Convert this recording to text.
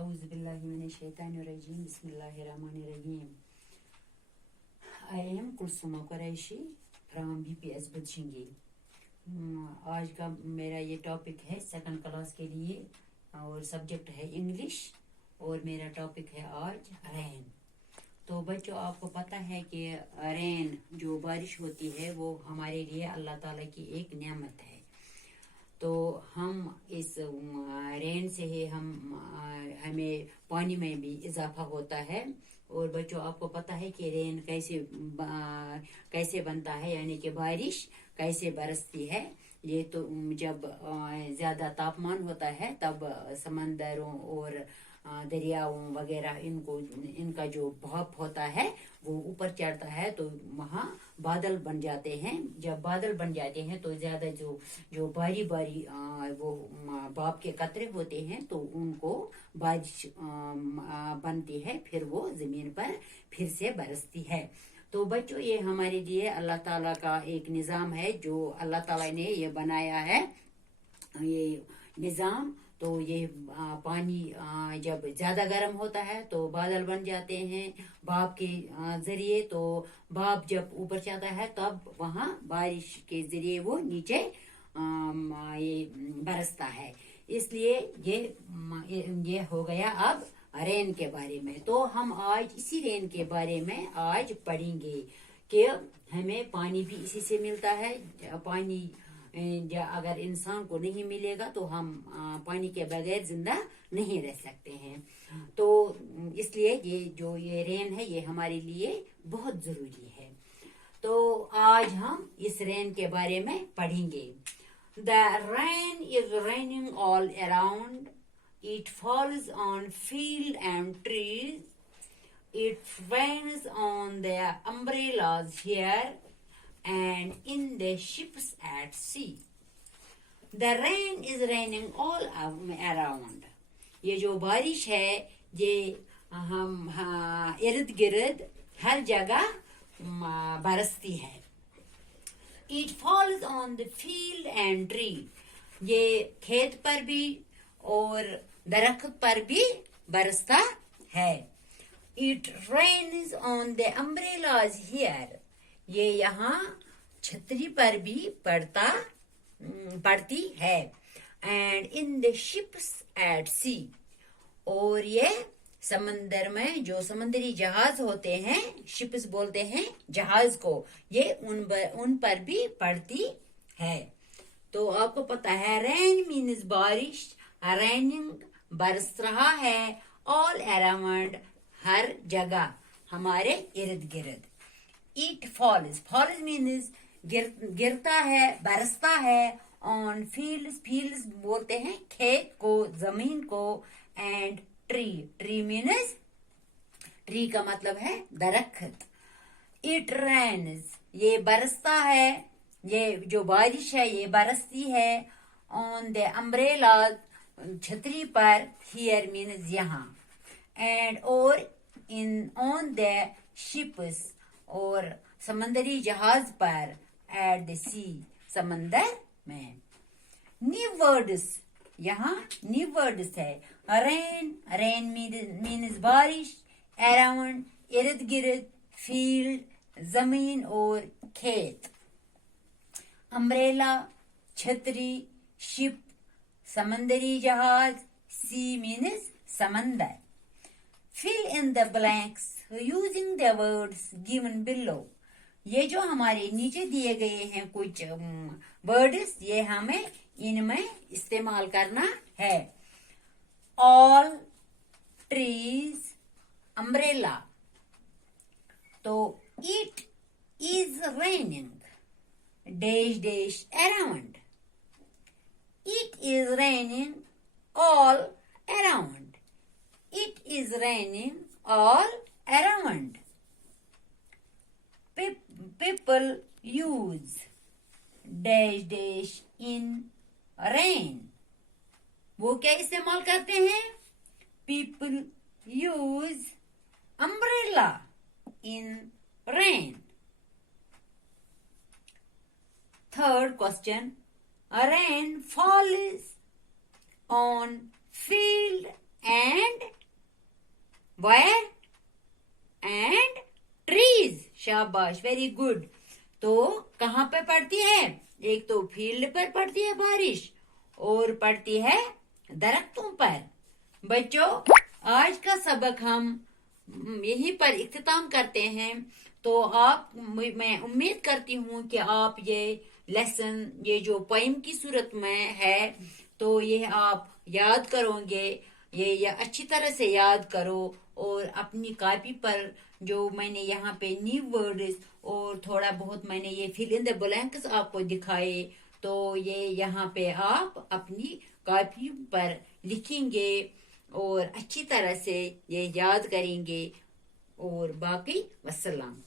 Auzubillahiminash-shaytanir-rajim. Bismillahir-rahmanir-rahim. I am Kulsuma Quraishi from BPS Budshingil. आज का मेरा ये टॉपिक है सेकंड क्लास के लिए और सब्जेक्ट है इंग्लिश और मेरा टॉपिक है आज रेन। तो बच्चों, आपको पता है कि रेन जो बारिश होती है वो हमारे लिए अल्लाह ताला की एक नेमत है। तो हम इस रेन से ही हमें पानी में भी इजाफा होता है। और बच्चों, आपको पता है कि रेन कैसे बनता है, यानी कि बारिश कैसे बरसती है। ये तो जब ज्यादा तापमान होता है तब समंदरों और दरियाओं वगैरह इनका जो भाप होता है वो ऊपर चढ़ता है, तो वहाँ बादल बन जाते हैं। जब बादल बन जाते हैं तो ज्यादा जो बारी बारी वो भाप के कतरे होते हैं तो उनको बारिश बनती है, फिर वो जमीन पर फिर से बरसती है। तो बच्चों, ये हमारे लिए अल्लाह ताला का एक निज़ाम है जो अल्लाह ताला ने ये बनाया है, ये निज़ाम। तो ये पानी जब ज्यादा गर्म होता है तो बादल बन जाते हैं भाप के जरिए। तो भाप जब ऊपर जाता है तब वहाँ बारिश के जरिए वो नीचे ये बरसता है। इसलिए ये हो गया अब रेन के बारे में। तो हम आज इसी रेन के बारे में आज पढ़ेंगे कि हमें पानी भी इसी से मिलता है। पानी अगर इंसान को नहीं मिलेगा तो हम पानी के बगैर जिंदा नहीं रह सकते हैं। तो इसलिए ये रेन है ये हमारे लिए बहुत जरूरी है। तो आज हम इस रेन के बारे में पढ़ेंगे। The rain is raining all around. It falls on field and trees. It rains on the umbrellas here and in the ships at sea. The rain is raining all around. ये जो बारिश है ये हम इर्द गिर्द हर जगह बरसती है। It falls on the field and tree. ये खेत पर भी और दरख्त पर भी बरसता है। It rains on the umbrellas here. ये यहाँ छतरी पर भी पड़ती है। And in the ships at sea. और ये समंदर में जो समुद्री जहाज होते हैं, शिप्स बोलते हैं जहाज को, ये उन पर भी पड़ती है। तो आपको पता है रेन मीन्स बारिश, रेनिंग बरस रहा है, ऑल अराउंड हर जगह हमारे इर्द गिर्द। इट फॉल्स मीन्स गिरता है, बरसता है। ऑन फील्ड्स बोलते हैं खेत को, जमीन को। एंड ट्री मीन्स ट्री का मतलब है दरख्त। इट रेन्स ये बरसता है, ये जो बारिश है ये बरसती है। ऑन द अम्ब्रेला छतरी पर, हियर मीन्स यहाँ। एंड और इन ऑन द शिप्स और समंदरी जहाज पर, एट द सी समंदर में। न्यू वर्ड्स, यहाँ न्यू वर्ड्स है। रेन मीन्स बारिश, अराउंड इर्द गिर्द, फील्ड जमीन और खेत। अम्ब्रेला छतरी, शिप समंदरी जहाज, सी मीन्स समंदर। Fill in the blanks using the words given below. ये जो हमारे नीचे दिए गए हैं कुछ वर्ड्स, ये हमें इनमें इस्तेमाल करना है। All trees, umbrella. तो it is raining dash around. It is raining all around. It is raining all around. People use dash in rain. वो क्या इस्तेमाल करते हैं? People use umbrella in rain. Third question. Rain falls on field and शाबाश, very good. तो कहाँ पे पड़ती है? एक तो फील्ड पर पड़ती है बारिश, और पड़ती है दरख्तों पर। बच्चों, आज का सबक हम यहीं पर इख्तिताम करते हैं। तो मैं उम्मीद करती हूँ कि आप ये लेसन, ये जो पोइम की सूरत में है, तो ये आप याद करोगे। ये अच्छी तरह से याद करो, और अपनी कॉपी पर जो मैंने यहाँ पे न्यू वर्ड्स और थोड़ा बहुत मैंने ये फिल इन द ब्लैंक्स आपको दिखाए, तो ये यहाँ पे आप अपनी कॉपी पर लिखेंगे और अच्छी तरह से ये याद करेंगे। और बाकी वस्सलाम।